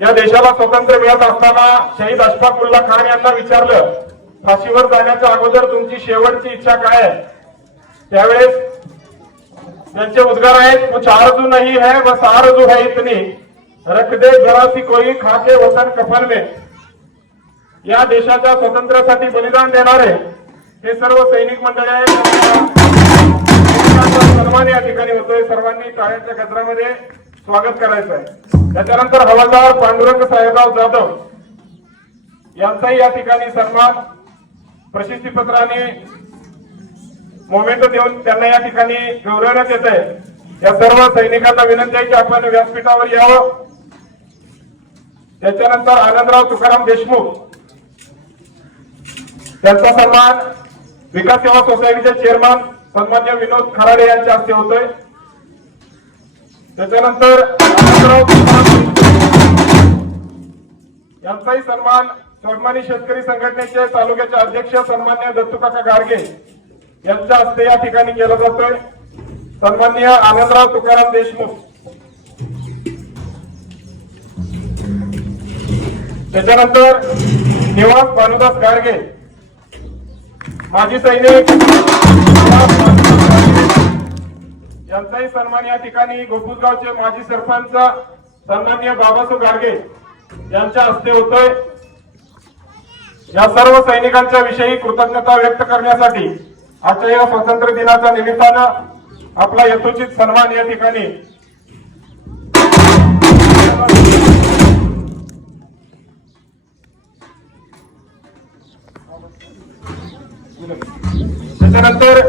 या देशाला स्वातंत्र्य मिळत असताना शहीद अशफाकुल्ला खान यांना विचारलं फाशीवर जाण्याच्या अगोदर तुमची शेवटची इच्छा काय आहे? त्यावेळेस त्यांचे उद्गार आहेत कुछ आरजू नहीं है बस आरजू है इतनी. रख दे जरा सी कोई खाके वतन कफन में. या देशाच्या स्वातंत्र्यासाठी बलिदान देणारे हे सर्व सैनिक मंडळी आहेत. सन्मान या ठिकाणी होतोय. सर्वांनी टाळ्याच्या गजरामध्ये स्वागत करायचं आहे त्याच्यानंतर हवालदार पांडुरंग साहेबराव जाधव यांचाही या ठिकाणी सन्मान. प्रशस्तीपत्राने मोमेंट देऊन त्यांना या ठिकाणी गौरवण्यात येत आहे. या सर्व सैनिकांना विनंती आहे की आपण व्यासपीठावर यावं. त्याच्यानंतर आनंदराव तुकाराम देशमुख त्यांचा सन्मान विकास सेवा सोसायटीचे चेअरमन सन्मान्य विनोद खराडे यांच्या हस्ते होतोय. त्याच्यानंतर यांचाही सन्मान स्वाभिमानी शेतकरी संघटनेचे तालुक्याचे अध्यक्ष सन्मान्य दत्तुकाका गाडगे यांच्या हस्ते या ठिकाणी केला जातोय. सन्मान्य आनंदराव तुकाराम देशमुख. त्याच्यानंतर निवास भानुदास गाडगे माजी सैनिक यांचाही सन्मान या ठिकाणी गोपुसगावचे माजी सरपंच सन्मान्य बाबासाहेब गाडगे यांच्या हस्ते होतोय. या सर्व सैनिकांच्या विषयी कृतज्ञता व्यक्त करण्यासाठी आजच्या या स्वातंत्र्य दिनाच्या निमित्तानं आपला यथोचित सन्मान या ठिकाणी त्याच्यानंतर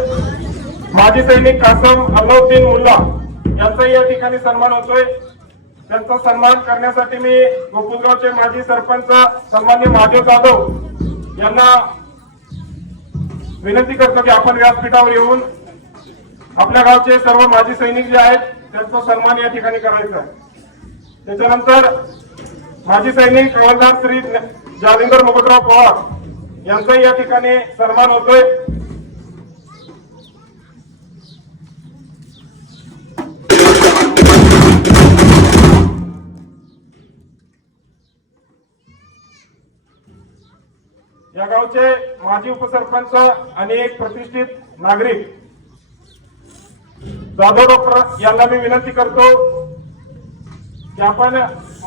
माजी सैनिक कासम अल्लाउद्दीन मुल्ला यांचाही या ठिकाणी सन्मान होतोय. त्यांचा सन्मान करण्यासाठी मी गोकुलगावचे माजी सरपंच सन्मान्य महादेव जाधव यांना विनंती करतो की आपण व्यासपीठावर येऊन आपल्या गावचे सर्व माजी सैनिक जे आहेत त्यांचा सन्मान या ठिकाणी करायचा आहे. त्याच्यानंतर माजी सैनिक हवालदार श्री जालिंदर मुकुटराव पवार यांचाही या ठिकाणी सन्मान होतोय. या गावचे माजी उपसरपंच आणि एक प्रतिष्ठित नागरिक. जाधव डॉक्टर यांना मी विनंती करतो की आपण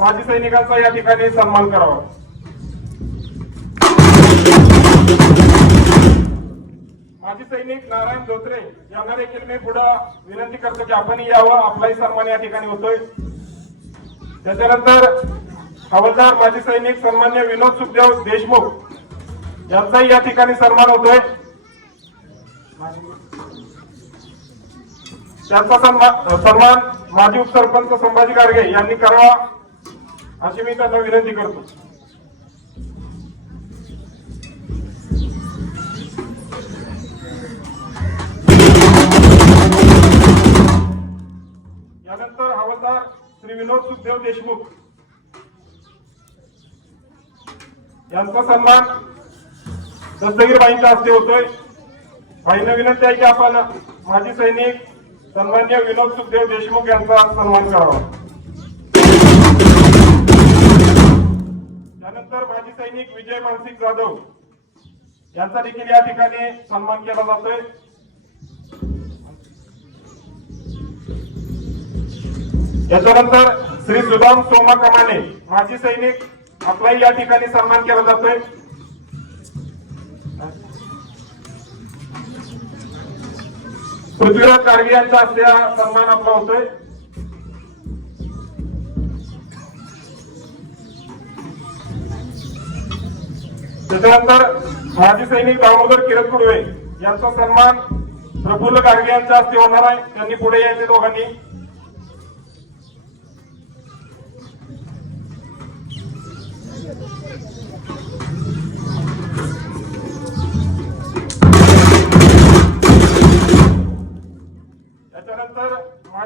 माजी सैनिकांचा या ठिकाणी सन्मान करावा. माजी सैनिक नारायण धोत्रे यांना देखील मी पुढे विनंती करतो की आपण यावं आपलाही सन्मान या ठिकाणी होतोय. त्याच्यानंतर हवालदार माजी सैनिक सन्मान्य विनोद सुखदेव देशमुख यांचाही या ठिकाणी सन्मान होतोय. त्यांचा सन्मान माजी उपसरपंच संभाजी गाडगे यांनी करावा अशी मी त्यांना विनंती करतो. यानंतर हवालदार श्री विनोद सुखदेव देशमुख. यांचा सन्मान दस्तगीरबाईंच्या हस्ते होतोय. बाईंना विनंती आहे की आपण माजी सैनिक सन्मान्य विनोद सुखदेव देशमुख यांचा सन्मान करावा. त्यानंतर माजी सैनिक विजय मानसिक जाधव यांचा देखील या ठिकाणी सन्मान केला जातोय. याच्यानंतर श्री सुदाम सोमा कमाने माजी सैनिक आपलाही या ठिकाणी सन्मान केला जातोय. पृथ्वीराज गाडगे यांचा असलेला सन्मान आपला होतोय. त्याच्यानंतर माजी सैनिक दामोदर किरण कुडवे यांचा सन्मान प्रफुल्ल कारगे यांच्या हस्ते होणार आहे. त्यांनी पुढे यायचे दोघांनी.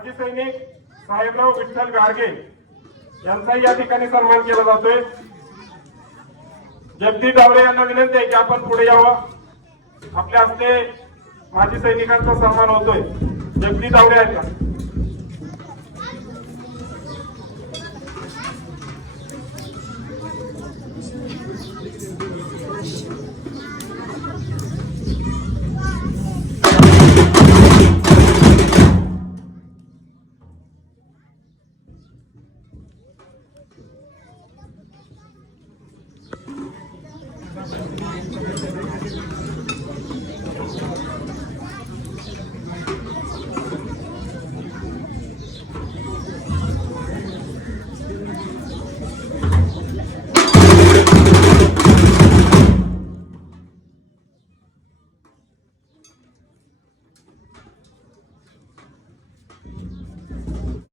माजी सैनिक साहेबराव विठ्ठल गाडगे यांचाही या ठिकाणी सन्मान केला जातोय. जगदीप डावरे यांना विनंती आहे की आपण पुढे यावं. आपल्या हस्ते माजी सैनिकांचा सन्मान होतोय. जगदीप डावरे यांचा.